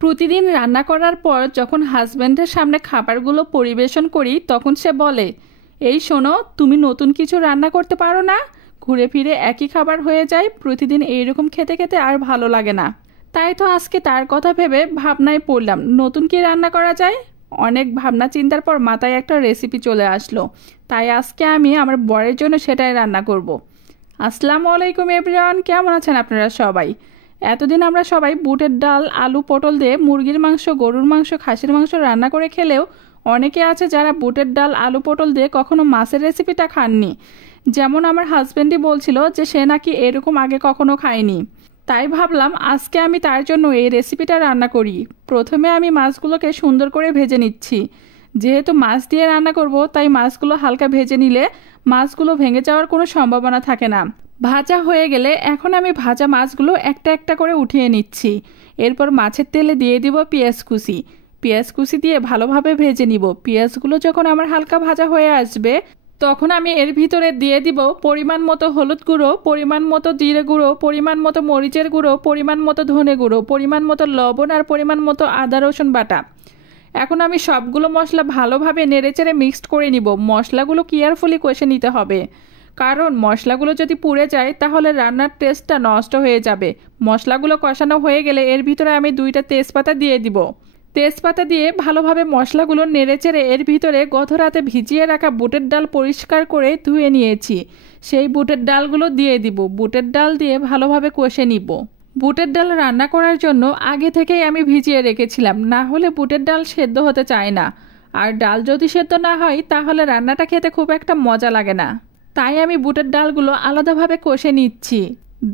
প্রতিদিন রান্না করার পর যখন হাজব্যান্ডের সামনে খাবারগুলো পরিবেশন করি তখন সে বলে, এই শোনো, তুমি নতুন কিছু রান্না করতে পারো না? ঘুরে ফিরে একই খাবার হয়ে যায়, প্রতিদিন এইরকম খেতে খেতে আর ভালো লাগে না। তাই তো আজকে তার কথা ভেবে ভাবনায় পড়লাম নতুন কি রান্না করা যায়। অনেক ভাবনা চিন্তার পর মাথায় একটা রেসিপি চলে আসলো, তাই আজকে আমি আমার বরের জন্য সেটাই রান্না করব। আসসালামু আলাইকুম এভরিওয়ান, কেমন আছেন আপনারা সবাই? এতদিন আমরা সবাই বুটের ডাল, আলু, পটল দিয়ে মুরগির মাংস, গরুর মাংস, খাসির মাংস রান্না করে খেলেও অনেকে আছে যারা বুটের ডাল, আলু, পটল দিয়ে কখনো মাছের রেসিপিটা খাননি। যেমন আমার হাজব্যান্ডই বলছিল যে সে নাকি এরকম আগে কখনো খায়নি। তাই ভাবলাম আজকে আমি তার জন্য এই রেসিপিটা রান্না করি। প্রথমে আমি মাছগুলোকে সুন্দর করে ভেজে নিচ্ছি। যেহেতু মাছ দিয়ে রান্না করব, তাই মাছগুলো হালকা ভেজে নিলে মাছগুলো ভেঙে যাওয়ার কোনো সম্ভাবনা থাকে না। ভাজা হয়ে গেলে এখন আমি ভাজা মাছগুলো একটা একটা করে উঠিয়ে নিচ্ছি। এরপর মাছের তেলে দিয়ে দিব পেঁয়াজ কুচি। পেঁয়াজ কুচি দিয়ে ভালোভাবে ভেজে নিব। পেঁয়াজগুলো যখন আমার হালকা ভাজা হয়ে আসবে তখন আমি এর ভিতরে দিয়ে দিব পরিমাণ মতো হলুদ গুঁড়ো, পরিমাণ মতো জিরে গুঁড়ো, পরিমাণ মতো মরিচের গুঁড়ো, পরিমাণ মতো ধনে গুঁড়ো, পরিমাণ মতো লবণ আর পরিমাণ মতো আদা রসুন বাটা। এখন আমি সবগুলো মশলা ভালোভাবে নেড়েচেড়ে মিক্সড করে নিব। মশলাগুলো কেয়ারফুলি কষে নিতে হবে, কারণ মশলাগুলো যদি পুড়ে যায় তাহলে রান্নার টেস্টটা নষ্ট হয়ে যাবে। মশলাগুলো কষানো হয়ে গেলে এর ভিতরে আমি 2টা তেজপাতা দিয়ে দিব। তেজপাতা দিয়ে ভালোভাবে মশলাগুলো নেড়েচেড়ে এর ভিতরে গত রাতে ভিজিয়ে রাখা বুটের ডাল পরিষ্কার করে ধুয়ে নিয়েছি, সেই বুটের ডালগুলো দিয়ে দিব। বুটের ডাল দিয়ে ভালোভাবে কষে নিব। বুটের ডাল রান্না করার জন্য আগে থেকেই আমি ভিজিয়ে রেখেছিলাম, না হলে বুটের ডাল সেদ্ধ হতে চায় না। আর ডাল যদি সেদ্ধ না হয় তাহলে রান্নাটা খেতে খুব একটা মজা লাগে না। তাই আমি বুটের ডালগুলো আলাদাভাবে কষে নিচ্ছি।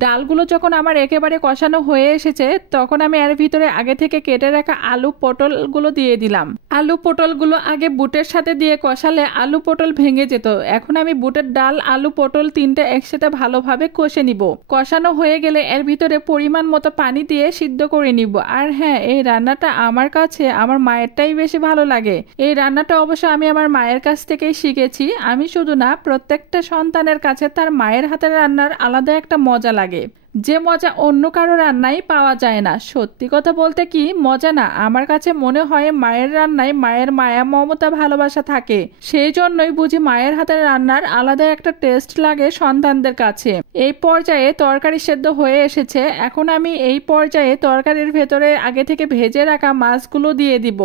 ডালগুলো যখন আমার একেবারে কষানো হয়ে এসেছে তখন আমি এর ভিতরে আগে থেকে কেটে রাখা আলু, পটলগুলো দিয়ে দিলাম। আলু, পটলগুলো আগে বুটের সাথে দিয়ে কষালে আলু, পটল ভেঙে যেত। এখন আমি বুটের ডাল, আলু, পটল 3টে একসাথে ভালোভাবে কষে নিব। কষানো হয়ে গেলে এর ভিতরে পরিমাণ মতো পানি দিয়ে সিদ্ধ করে নিব। আর হ্যাঁ, এই রান্নাটা আমার কাছে আমার মায়েরটাই বেশি ভালো লাগে। এই রান্নাটা অবশ্য আমি আমার মায়ের কাছ থেকেই শিখেছি। আমি শুধু না, প্রত্যেকটা সন্তানের কাছে তার মায়ের হাতের রান্নার আলাদা একটা মজা লাগে, যে মজা অন্য কারো রান্নায় পাওয়া যায় না। সত্যি কথা বলতে কি মজা না, আমার কাছে মনে হয় মায়ের রান্নায় মায়ের মায়া, মমতা, ভালোবাসা থাকে। সেই জন্যই বুঝি মায়ের হাতের রান্নার আলাদা একটা টেস্ট লাগে সন্তানদের কাছে। এই পর্যায়ে তরকারি সেদ্ধ হয়ে এসেছে। এখন আমি এই পর্যায়ে তরকারির ভেতরে আগে থেকে ভেজে রাখা মাছগুলো দিয়ে দিব।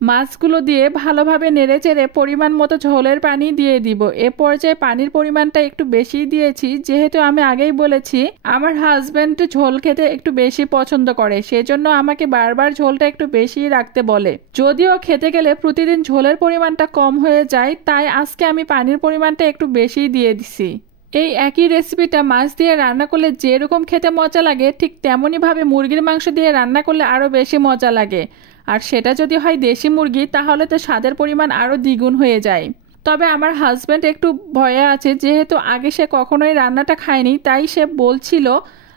মাছগুলো দিয়ে ভালোভাবে নেড়েচেড়ে পরিমাণ মতো ঝোলের পানি দিয়ে দিব। এ পর্যায়ে পানির পরিমাণটা একটু বেশি দিয়েছি, যেহেতু আমি আগেই বলেছি আমার হাজব্যান্ড ঝোল খেতে একটু বেশি পছন্দ করে, সেজন্য আমাকে বারবার ঝোলটা একটু বেশি রাখতে বলে। যদিও খেতে গেলে প্রতিদিন ঝোলের পরিমাণটা কম হয়ে যায়, তাই আজকে আমি পানির পরিমাণটা একটু বেশি দিয়ে দিছি। এই একই রেসিপিটা মাছ দিয়ে রান্না করলে যেরকম খেতে মজা লাগে, ঠিক তেমনইভাবে মুরগির মাংস দিয়ে রান্না করলে আরও বেশি মজা লাগে। আর সেটা যদি হয় দেশি মুরগি তাহলে তো স্বাদের পরিমাণ আরও দ্বিগুণ হয়ে যায়। তবে আমার হাজব্যান্ড একটু ভয়ে আছে, যেহেতু আগে সে কখনোই রান্নাটা খায়নি, তাই সে বলছিল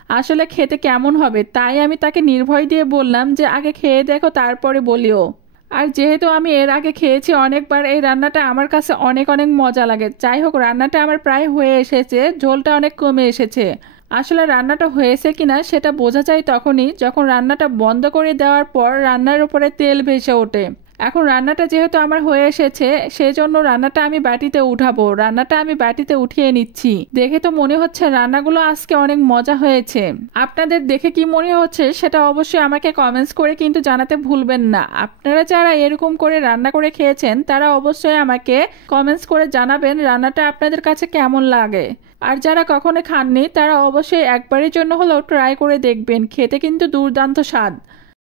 আসলে খেতে কেমন হবে। তাই আমি তাকে নির্ভয় দিয়ে বললাম যে আগে খেয়ে দেখো, তারপরে বলিও। আর যেহেতু আমি এর আগে খেয়েছি অনেকবার, এই রান্নাটা আমার কাছে অনেক অনেক মজা লাগে। যাই হোক, রান্নাটা আমার প্রায় হয়ে এসেছে, ঝোলটা অনেক কমে এসেছে। আসলে রান্নাটা হয়েছে কিনা সেটা বোঝা যায় তখনই যখন রান্নাটা বন্ধ করে দেওয়ার পর রান্নার উপরে তেল ভেসে ওঠে। এখন রান্নাটা যেহেতু আমার হয়ে এসেছে, সেজন্য রান্নাটা আমি বাটিতে উঠাবো। রান্নাটা আমি বাটিতে উঠিয়ে নিচ্ছি। দেখে তো মনে হচ্ছে রান্নাগুলো আজকে অনেক মজা হয়েছে। আপনাদের দেখে কি মনে হচ্ছে সেটা অবশ্যই আমাকে কমেন্টস করে কিন্তু জানাতে ভুলবেন না। আপনারা যারা এরকম করে রান্না করে খেয়েছেন তারা অবশ্যই আমাকে কমেন্টস করে জানাবেন রান্নাটা আপনাদের কাছে কেমন লাগে। আর যারা কখনো খাননি তারা অবশ্যই একবারের জন্য হলেও ট্রাই করে দেখবেন, খেতে কিন্তু দুর্দান্ত স্বাদ।